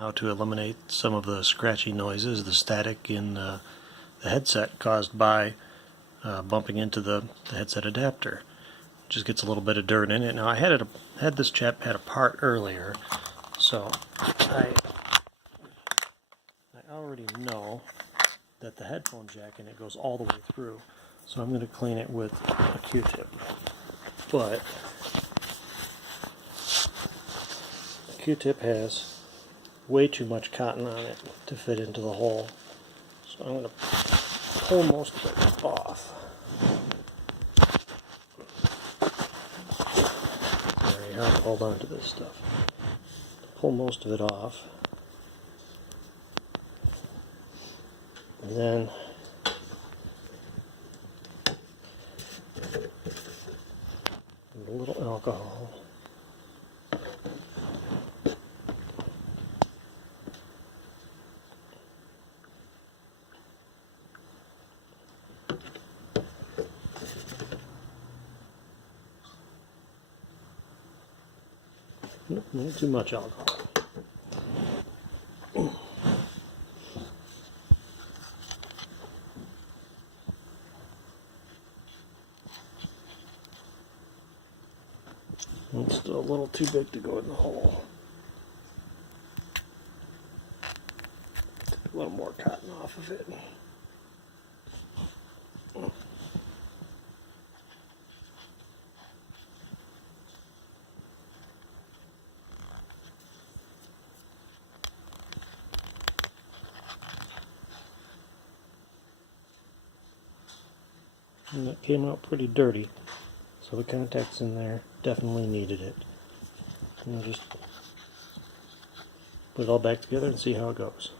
how to eliminate some of the scratchy noises, the static in the headset caused by bumping into the headset adapter. It just gets a little bit of dirt in it. Now I had this ChatPad apart earlier, so I already know that the headphone jack in it goes all the way through, so I'm going to clean it with a Q-tip. But the Q-tip has way too much cotton on it to fit into the hole, so I'm going to pull most of it off. Very hard to hold on to this stuff. Pull most of it off, and then a little alcohol. Not too much alcohol. It's still a little too big to go in the hole. Take a little more cotton off of it. And that came out pretty dirty, so the contacts in there definitely needed it. And I'll just put it all back together and see how it goes.